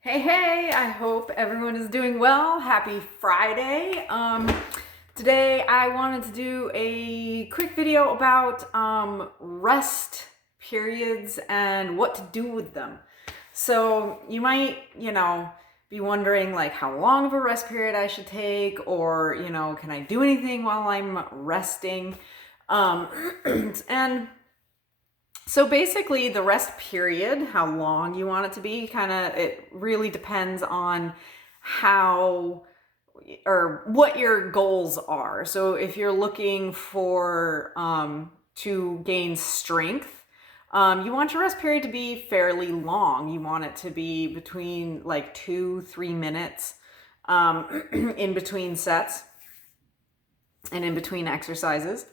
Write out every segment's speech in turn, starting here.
Hey, I hope everyone is doing well. Happy Friday. Today I wanted to do a quick video about rest periods and what to do with them. So you might, be wondering like how long of a rest period I should take, or, can I do anything while I'm resting? Um, and so basically, the rest period, how long you want it to be, it really depends on how or what your goals are. So if you're looking for to gain strength, you want your rest period to be fairly long. You want it to be between like 2-3 minutes in between sets and in between exercises.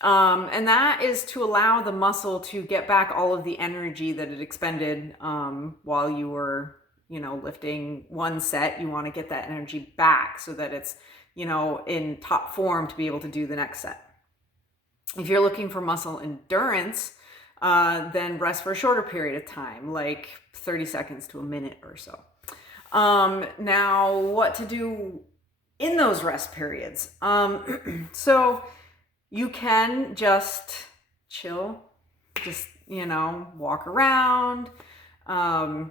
And that is to allow the muscle to get back all of the energy that it expended while you were, lifting one set. You want to get that energy back so that it's, in top form to be able to do the next set. If you're looking for muscle endurance, then rest for a shorter period of time, like 30 seconds to a minute or so. Now, what to do in those rest periods? So you can just chill, just, walk around, and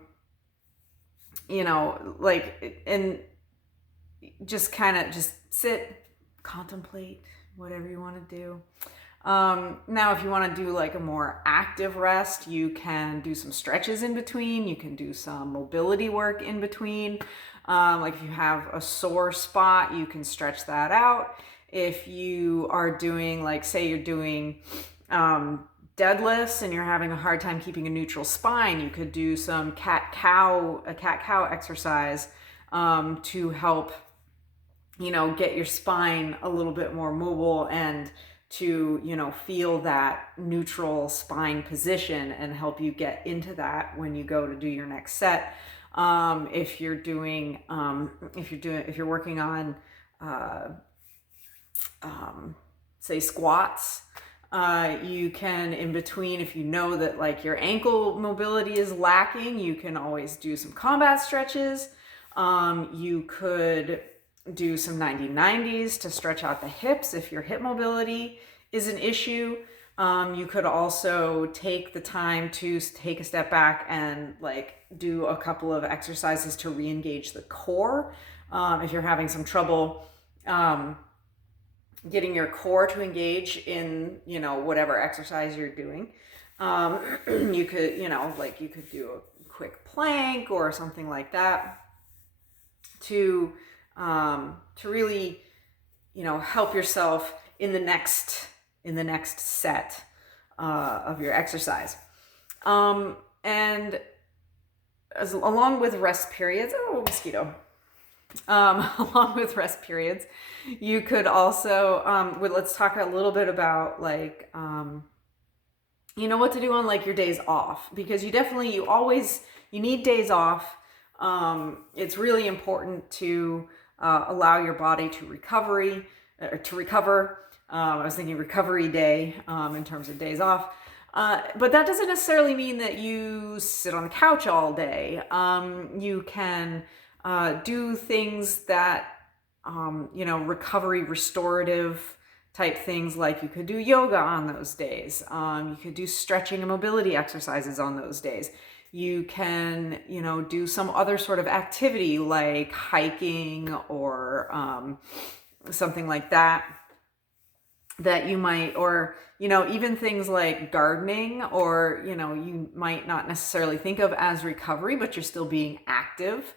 just sit, contemplate whatever you want to do. Now, if you want to do like a more active rest, you can do some stretches in between. You can do some mobility work in between. Like if you have a sore spot, you can stretch that out. If you are doing, like, say you're doing deadlifts and you're having a hard time keeping a neutral spine, you could do some cat-cow exercise to help, get your spine a little bit more mobile and to, feel that neutral spine position and help you get into that when you go to do your next set. If you're working on say squats, you can, in between, if you know that like your ankle mobility is lacking, you can always do some combat stretches. You could do some 90-90s to stretch out the hips if your hip mobility is an issue. You could also take the time to take a step back and like do a couple of exercises to re-engage the core. If you're having some trouble getting your core to engage in, whatever exercise you're doing. You could, you could do a quick plank or something like that to really, help yourself in the next set of your exercise. And along with rest periods, mosquito. Along with rest periods, you could also, let's talk a little bit about like, what to do on like your days off, because you need days off. It's really important to allow your body to recover. I was thinking recovery day in terms of days off. But that doesn't necessarily mean that you sit on the couch all day. You can do things that, recovery, restorative type things, like you could do yoga on those days. You could do stretching and mobility exercises on those days. You can, do some other sort of activity like hiking or something like that you might, or, even things like gardening, or, you might not necessarily think of as recovery, but you're still being active.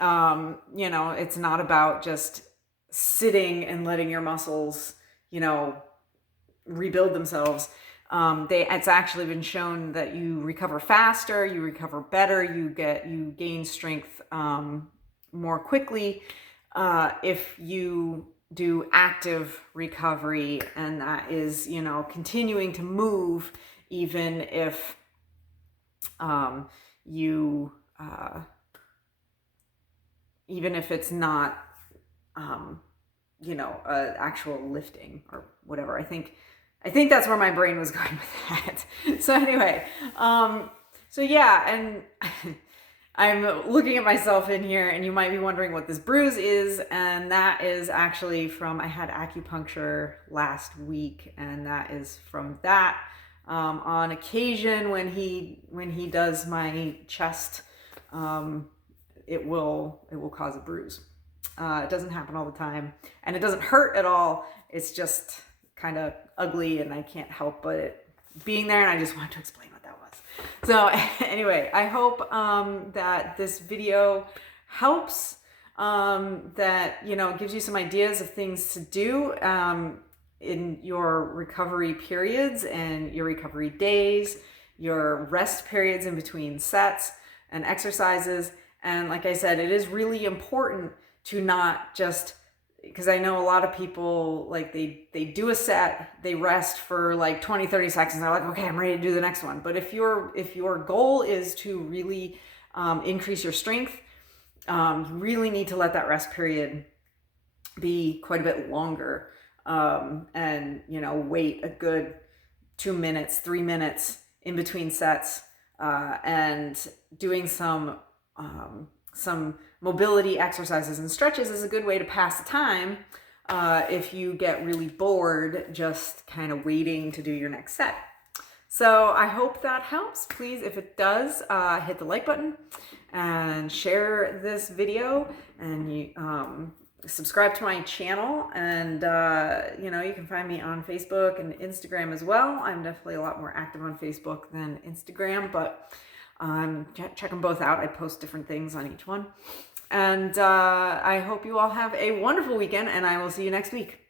It's not about just sitting and letting your muscles, rebuild themselves. It's actually been shown that you recover faster, you recover better, you gain strength more quickly if you do active recovery, and that is, continuing to move even if even if it's not, actual lifting or whatever. I think that's where my brain was going with that. So anyway, so yeah, and I'm looking at myself in here, and you might be wondering what this bruise is, and that is actually from, I had acupuncture last week, and that is from that. On occasion, when he does my chest, it will cause a bruise. It doesn't happen all the time, and it doesn't hurt at all. It's just kind of ugly, and I can't help but it being there, and I just wanted to explain what that was. So anyway, I hope that this video helps, that, you know, gives you some ideas of things to do in your recovery periods and your recovery days, your rest periods in between sets and exercises. And like I said, it is really important to not just, because I know a lot of people, like they do a set, they rest for like 20, 30 seconds. They're like, okay, I'm ready to do the next one. But if your goal is to really increase your strength, you really need to let that rest period be quite a bit longer. And, you know, wait a good 2 minutes, 3 minutes in between sets, and doing some mobility exercises and stretches is a good way to pass the time if you get really bored just kind of waiting to do your next set. So I hope that helps. Please, if it does, hit the like button and share this video, and you subscribe to my channel, and you know, you can find me on Facebook and Instagram as well. I'm definitely a lot more active on Facebook than Instagram, but check them both out. I post different things on each one. And I hope you all have a wonderful weekend, and I will see you next week.